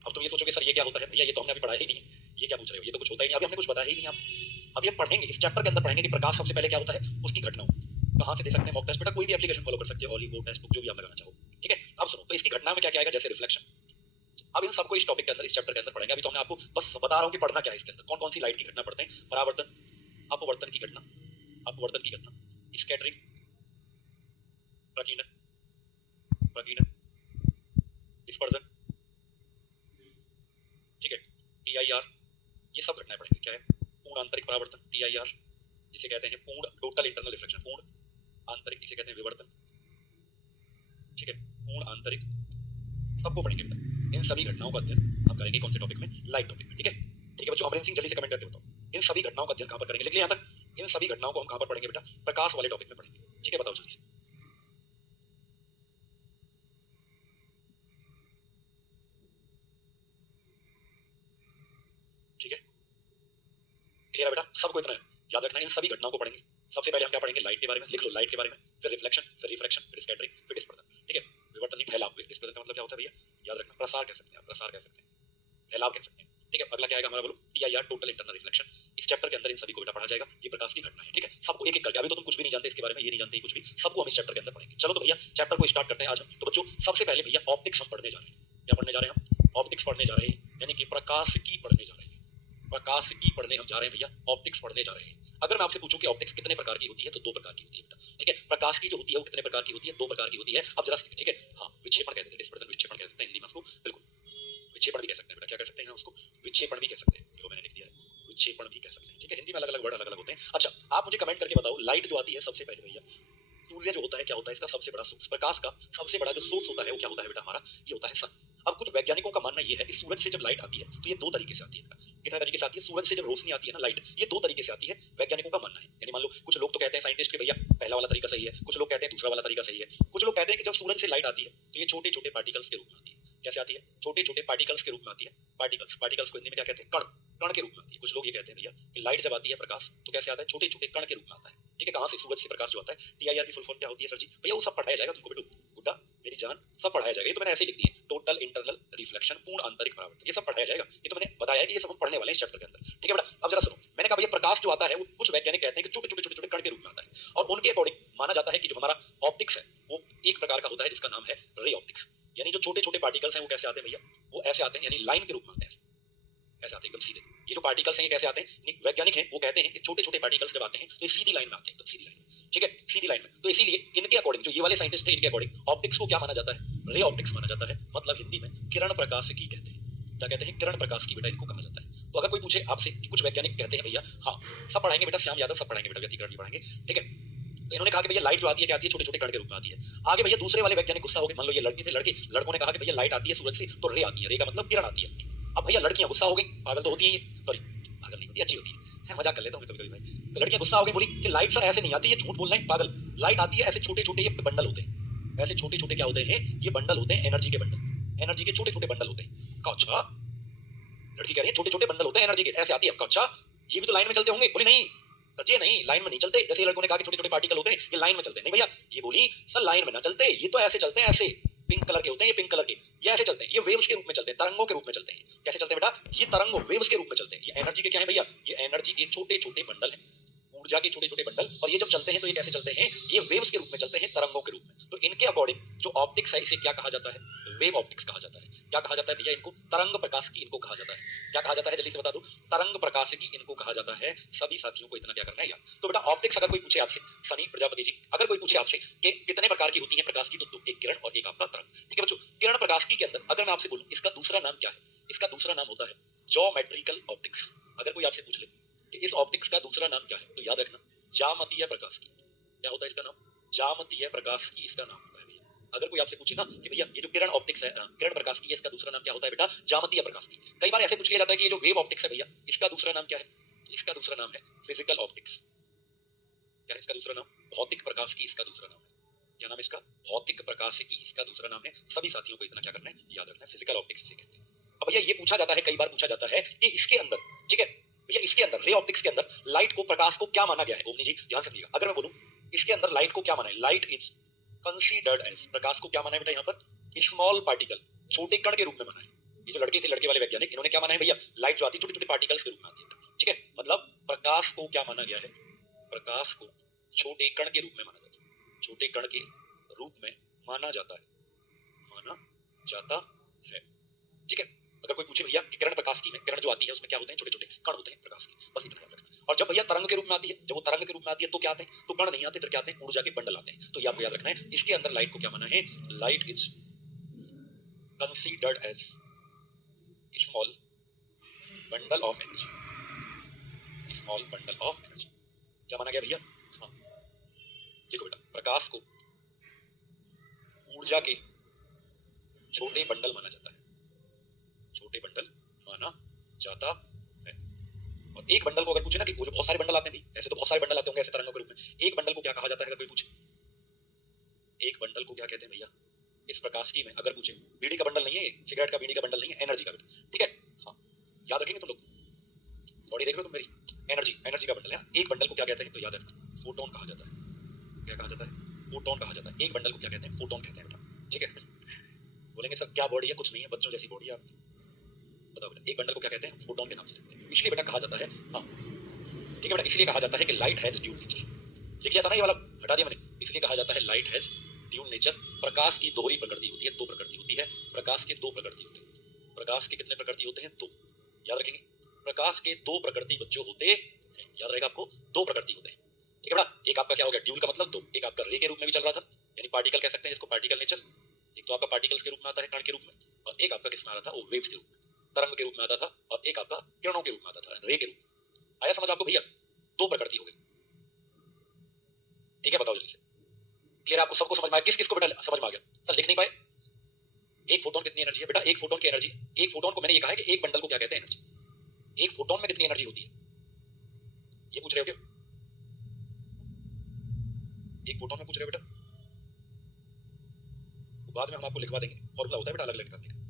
अब तुम ये सोचोगे सर ये क्या होता है, भैया ये तो हमने अभी पढ़ा ही नहीं है, ये क्या पूछ रहे हो, ये तो कुछ होता ही नहीं, अभी हमने कुछ बताया ही नहीं। आप अभी हम पढ़ेंगे, इस चैप्टर के अंदर पढ़ेंगे कि प्रकाश सबसे पहले क्या होता है, उसकी घटना। कहाँ से दे सकते हैं मॉक टेस्ट, बेटा कोई भी एप्लीकेशन फॉलो कर सकते हो, ऑलिवो टेस्ट बुक जो भी आप लगाना चाहो, ठीक है। अब सुनो, तो इसकी घटना में क्या क्या आएगा, जैसे रिफ्लेक्शन। अब इन सबको इस टॉपिक के अंदर, इस चैप्टर के अंदर पढ़ेंगे। अभी तो हमने आपको बस बता रहा हूँ कि पढ़ना क्या है इसके अंदर, कौन कौन सी लाइट की घटना पढ़ते हैं, परावर्तन, अपवर्तन की घटना, अपवर्तन की घटना, स्कैटरिंग, प्रकीर्णन, प्रकीर्णन, डिस्पर्जन, ठीक है, टीआईआर, ये सब घटनाएं पढ़ेंगे। क्या है, पूर्ण आंतरिक परावर्तन, टीआईआर, जिसे कहते हैं पूर्ण टोटल इंटरनल रिफ्लेक्शन, पूर्ण आंतरिक इसे कहते हैं विवर्तन, ठीक है, पूर्ण आंतरिक, सबको पढ़ेंगे बेटा। इन सभी घटनाओं का अध्ययन हम करेंगे कौन से टॉपिक में, लाइट टॉपिक में, ठीक है। ठीक है बच्चों, अमरिंदर सिंह जल्दी से कमेंट करके बताओ इन सभी घटनाओं का अध्ययन कहां पर करेंगे, लिख लिया यहाँ तक। इन सभी घटनाओं को हम कहां पर पढ़ेंगे बेटा, प्रकाश वाले टॉपिक में पढ़ेंगे, ठीक है, बताओ जल्दी से। ठीक है, क्लियर है बेटा, सबको इतना याद रखना है, इन सभी घटनाओं को पढ़ेंगे। सबसे पहले हम क्या पढ़ेंगे, लाइट के बारे में, लिख लो लाइट के बारे में, फिर रिफ्लेक्शन, फिर रिफ्रैक्शन, फिर स्कैटरिंग, फिर डिस्पर्जन, ठीक है। विवर्तन नहीं, फैलाव। डिस्पर्जन का मतलब क्या होता है भैया, याद रखना, प्रसार कह सकते हैं, प्रसार कह सकते हैं, फैलाव कह सकते हैं, ठीक है। अगला क्या आएगा हमारा, बोलो, टीआईआर, टोटल इंटरनल रिफ्लेक्शन। इस चैप्टर के अंदर इन सभी को बेटा पढ़ा जाएगा, ये प्रकाश की घटना है, ठीक है। सबको एक एक करके, अभी तो तुम कुछ भी नहीं जानते इसके बारे में, ये नहीं जानते कुछ भी, सबको हम इस चैप्टर के अंदर पढ़ेंगे। चलो तो भैया चैप्टर को स्टार्ट करते हैं आज हम। तो बच्चों सबसे पहले भैया ऑप्टिक्स हम पढ़ने जा रहे हैं। क्या पढ़ने जा रहे हैं हम, ऑप्टिक्स पढ़ने जा रहे हैं, यानी कि प्रकाश की पढ़ने जा रहे हैं, प्रकाश की पढ़ने हम जा रहे हैं भैया, ऑप्टिक्स पढ़ने जा रहे हैं। अगर मैं आपसे पूछूं कि ऑप्टिक्स कितने प्रकार की होती है, तो दो प्रकार की होती है बेटा, ठीक है। प्रकाश की जो होती है वो कितने प्रकार की होती है, दो प्रकार की होती है। अब जरा, ठीक है, हाँ, विक्षेपण कहते हैं, डिस्पर्जन विक्षेपण कह सकते हैं हिंदी में उसको, बिल्कुल, विक्षेपण भी कह सकते हैं बेटा, क्या कह सकते हैं उसको, विक्षेपण भी कह सकते हैं, जो मैंने लिख दिया है, विक्षेपण भी कह सकते हैं, ठीक है। हिंदी में अलग अलग वर्ड अलग अलग होते हैं। अच्छा, आप मुझे कमेंट करके बताओ, लाइट जो आती है सबसे पहले भैया, सूर्य जो होता है क्या होता है, इसका सबसे बड़ा सोर्स, प्रकाश का सबसे बड़ा जो सोर्स होता है वो क्या होता है बेटा हमारा, ये होता है सन। अब कुछ वैज्ञानिकों का मानना ये है कि सूरज से जब लाइट आती है तो ये दो तरीके से आती है बेटा। कितने तरीके से आती है, सूरज से जब रोशनी आती है ना, लाइट, ये दो तरीके से आती है, वैज्ञानिकों का मानना है। यानी मान लो कुछ लोग तो कहते हैं साइंटिस्ट के भैया पहला वाला तरीका सही है, कुछ लोग कहते हैं दूसरा वाला तरीका सही है, कुछ लोग कहते हैं कि जब सूरज से लाइट आती है तो ये छोटे छोटे पार्टिकल्स के रूप में आती है। कैसे आती है, छोटे छोटे पार्टिकल्स के रूप में आती है। पार्टिकल्स, पार्टिकल्स को हिंदी में क्या कहते हैं, कण, कण के रूप में आती है। कुछ लोग ये कहते हैं भैया कि लाइट जब आती है प्रकाश तो कैसे आता है, छोटे छोटे कण के रूप में आता है, ठीक है। कहां से, सूरज से प्रकाश जो आता है। टीआईआर की फुल फॉर्म क्या होती है सर जी, भैया वो सब पढ़ाया जाएगा तुमको बेटू, गुड्डा मेरी जान, सब पढ़ाया जाएगा। ये तो मैंने ऐसे ही लिख दिए, टोटल इंटरनल रिफ्लेक्शन, पूर्ण आंतरिक परावर्तन, ये सब पढ़ाया जाएगा। ये तो मैंने बताया कि ये सब हम पढ़ने वाले हैं इस चैप्टर के अंदर, ठीक है बेटा। अब जरा सुनो, मैंने कहा भैया प्रकाश जो आता है वो कुछ वैज्ञानिक कहते हैं कि छोटे छोटे छोटे छोटे कण के रूप में आता है, और उनके अकॉर्डिंग माना जाता है कि जो हमारा ऑप्टिक्स है वो एक प्रकार का होता है जिसका नाम है रे ऑप्टिक्स। यानी जो छोटे छोटे पार्टिकल्स हैं वो कैसे आते हैं भैया, वो ऐसे आते हैं, यानी लाइन के रूप में आते हैं, ऐसे आते हैं एकदम सीधे। ये जो पार्टिकल्स हैं ये कैसे आते हैं, वैज्ञानिक हैं वो कहते हैं कि छोटे छोटे पार्टिकल्स जब आते हैं तो ये सीधी लाइन में आते हैं, एकदम सीधी लाइन में, ठीक है, सीधी लाइन में। तो इसीलिए इनके अकॉर्डिंग, जो ये वाले साइंटिस्ट हैं, इनके अकॉर्डिंग ऑप्टिक्स को क्या माना जाता है, रे ऑप्टिक्स माना जाता है। मतलब हिंदी में किरण प्रकाश की कहते हैं। क्या कहते हैं, किरण प्रकाश की, बेटा इनको कहा जाता है। तो अगर कोई पूछे आपसे कि कुछ वैज्ञानिक कहते हैं भैया, हाँ सब पढ़ाएंगे बेटा, श्याम यादव सब पढ़ाएंगे बेटा, व्यतिकरण भी पढ़ाएंगे, ठीक है। तो इन्होंने कहा कि भैया लाइट जो आती है क्या आती है, छोटे छोटे कण के रूप में आती है। आगे भैया दूसरे वाले वैज्ञानिक गुस्सा हो गए, मान लो ये लड़के थे, लड़के, लड़कों ने कहा कि भैया लाइट आती है सूरज से तो रे आती है, रे का मतलब किरण आती है। अब भैया लड़कियां गुस्सा हो गई, पागल तो होती है ये, सॉरी पागल नहीं होती, अच्छी होती है, मजाक कर लेता हूँ कभी कभी भाई। तो लड़कियां गुस्सा हो गई, बोली कि लाइट सर ऐसे नहीं आती, ये झूठ बोल रहे हैं पागल, लाइट आती है ऐसे छोटे छोटे ये बंडल होते हैं, ऐसे छोटे छोटे क्या होते हैं, ये बंडल होते हैं, एनर्जी के बंडल, एनर्जी के छोटे छोटे बंडल होते हैं। कहा अच्छा, लड़की कह रही है छोटे छोटे बंडल होते हैं एनर्जी के, ऐसे आती है। कहा अच्छा, ये भी तो लाइन में चलते होंगे, बोली नहीं सर, ये नहीं लाइन में नहीं चलते, जैसे लड़कों ने कहा कि छोटे छोटे पार्टिकल होते हैं ये लाइन में चलते हैं, नहीं भैया, ये बोली सर लाइन में ना चलते, ये तो ऐसे चलते हैं, ऐसे पिंक कलर के होते हैं, ये पिंक कलर के, ये ऐसे चलते हैं, ये वेव्स के रूप में चलते हैं, तरंगों के रूप में चलते हैं। कैसे चलते हैं बेटा, ये तरंगों, वेव्स के रूप में चलते हैं। ये एनर्जी के क्या है भैया, ये एनर्जी के छोटे छोटे बंडल हैं, ऊर्जा के छोटे छोटे बंडल, और ये जब चलते हैं तो ये कैसे चलते हैं, ये वेव्स के रूप में चलते हैं, तरंगों के रूप में। तो इनके अकॉर्डिंग जो ऑप्टिक्स है इसे क्या कहा जाता है, वेव ऑप्टिक्स कहा जाता है। क्या कहा जाता है भैया इनको, तरंग प्रकाश की इनको कहा जाता है। क्या कहा जाता है, जल्दी से बता दो, तरंग प्रकाश की इनको कहा जाता है। सभी साथियों को इतना क्या करना है यार। तो बेटा ऑप्टिक्स अगर कोई पूछे आपसे, सनी प्रजापति जी, अगर कोई पूछे आपसे कि कितने प्रकार की होती है प्रकाश की, तो दो, एक किरण और एक आपका तरंग, ठीक है बच्चों। किरण प्रकाश की के अंदर अगर मैं आपसे बोलूं इसका दूसरा नाम क्या है, इसका दूसरा नाम होता है ज्योमेट्रिकल ऑप्टिक्स। अगर कोई आपसे पूछ ले कि इस ऑप्टिक्स का दूसरा नाम क्या है, तो याद रखना ज्यामितीय प्रकाश की। क्या होता है इसका नाम, ज्यामितीय प्रकाश की इसका नाम होता है भैया। अगर कोई आपसे पूछे ना कि भैया ये जो किरण ऑप्टिक्स है, किरण प्रकाश की है, इसका दूसरा नाम क्या होता है बेटा, ज्यामितीय प्रकाश की। कई बार ऐसे पूछ लिया जाता है कि ये जो वेव ऑप्टिक्स है भैया इसका दूसरा नाम क्या है, तो इसका दूसरा नाम है फिजिकल ऑप्टिक्स। क्या है इसका दूसरा नाम, भौतिक प्रकाश की इसका दूसरा नाम है। क्या नाम है इसका, भौतिक प्रकाश की इसका दूसरा नाम है। सभी साथियों को इतना क्या करना है, याद रखना है, फिजिकल ऑप्टिक्स इसे कहते हैं। अब भैया ये पूछा जाता है, कई बार पूछा जाता है कि इसके अंदर, ठीक है भैया, इसके अंदर रे ऑप्टिक्स के अंदर लाइट को, प्रकाश को क्या माना गया है। ओमनी जी ध्यान समझिएगा, अगर मैं बोलूं इसके अंदर लाइट को क्या माना है, लाइट इज कंसीडर्ड एज, प्रकाश को क्या माना है बेटा यहाँ पर, स्मॉल पार्टिकल, छोटे कण के रूप में माना है। ये जो लड़के थे, लड़के वाले वैज्ञानिक, इन्होंने क्या माना है भैया, लाइट जो आती है छोटे छोटे पार्टिकल्स के रूप में आती है। ठीक है, मतलब प्रकाश को क्या माना गया है, प्रकाश को छोटे कण के रूप में माना जाता है, छोटे कण के रूप में माना जाता है, माना जाता है। ठीक है, अगर कोई पूछे भैया कि किरण प्रकाश की में किरण जो आती है उसमें क्या होते हैं, छोटे छोटे कण होते हैं प्रकाश के, बस इतना याद रखना। और जब भैया तरंग के रूप में आती है, जब वो तरंग के रूप में आती है तो क्या आते हैं, तो कण नहीं आते, फिर क्या आते हैं, ऊर्जा के बंडल आते हैं। तो ये आपको याद रखना है। इसके अंदर लाइट को क्या माना है, light is considered as small bundle of energy, small bundle of energy. क्या माना गया भैया, हाँ देखो बेटा, प्रकाश को ऊर्जा के छोटे बंडल माना जाता है, छोटे बंडल माना जाता है। और एक बंडल को अगर पूछे ना कि वो जो बहुत सारे बंडल आते हैं भाई, ऐसे तो बहुत सारे बंडल आते होंगे ऐसे तरंगों के रूप में, एक बंडल को क्या कहा जाता है, अगर कोई पूछे एक बंडल को क्या कहते हैं भैया, इस प्रकाश की में अगर पूछे, बीड़ी का बंडल नहीं है, सिगरेट का बीड़ी का बंडल नहीं है, एनर्जी का बेटा। ठीक है, हाँ याद रखेंगे तुम लोग, बॉडी देख रहे हो तुम मेरी, एनर्जी, एनर्जी का बंडल है। एक बंडल को क्या कहते हैं, तो याद रखना, फोटोन कहा जाता है। क्या कहा जाता है, फोटोन कहा जाता है। एक बंडल को क्या कहते हैं, फोटोन कहते हैं बेटा। ठीक है, बोलेंगे सर क्या बॉडी है, कुछ नहीं है, बच्चों जैसी बॉडी है आपकी। बताओ बेटा, एक बंडल को क्या कहते हैं, फोटोन के नाम से जानते हैं। इसलिए बेटा कहा जाता है, हाँ ठीक है बेटा, इसलिए कहा जाता है कि लाइट हैज ड्यूल नेचर। लिख लिया था ना ये वाला, हटा दिया मैंने। इसलिए कहा जाता है लाइट हैज ड्यूल नेचर। प्रकाश की दोहरी प्रकृति होती है, दो प्रकृति होती है, प्रकाश के दो प्रकृति होते हैं। प्रकाश के कितने प्रकृति होते हैं, दो, याद रखेंगे। प्रकाश के दो प्रकृति बच्चों होते हैं, याद रहेगा आपको, दो प्रकृति होते हैं। ठीक है बेटा, एक आपका क्या हो गया, ड्यूल का मतलब दो, एक आपका रे के रूप में भी चल रहा था, यानी पार्टिकल कह सकते हैं इसको, पार्टिकल नेचर। एक तो आपका पार्टिकल्स के रूप में आता है, कण के रूप में, और एक आपका किस में आ रहा था, वो वेव्स के रूप में, तरंग के रूप में आता था, और एक आपका किरणों के रूप में आता था, रे के रूप में। आया समझ आपको भैया, दो प्रकृति हो गई। ठीक है, बताओ जल्दी से, क्लियर आपको, सबको समझ में आया, किस किस को बेटा समझ में आ गया, सर लिख नहीं पाए। एक फोटोन कितनी एनर्जी है बेटा, एक फोटोन की एनर्जी, एक फोटोन को मैंने ये कहा है कि एक बंडल को क्या कहते हैं, एनर्जी। एक फोटोन में कितनी एनर्जी होती है, ये पूछ रहे हो क्या, एक फोटोन में पूछ रहे हो बेटा, बाद में हम आपको लिखवा देंगे, फॉर्मूला होता है बेटा अलग अलग निकालने का।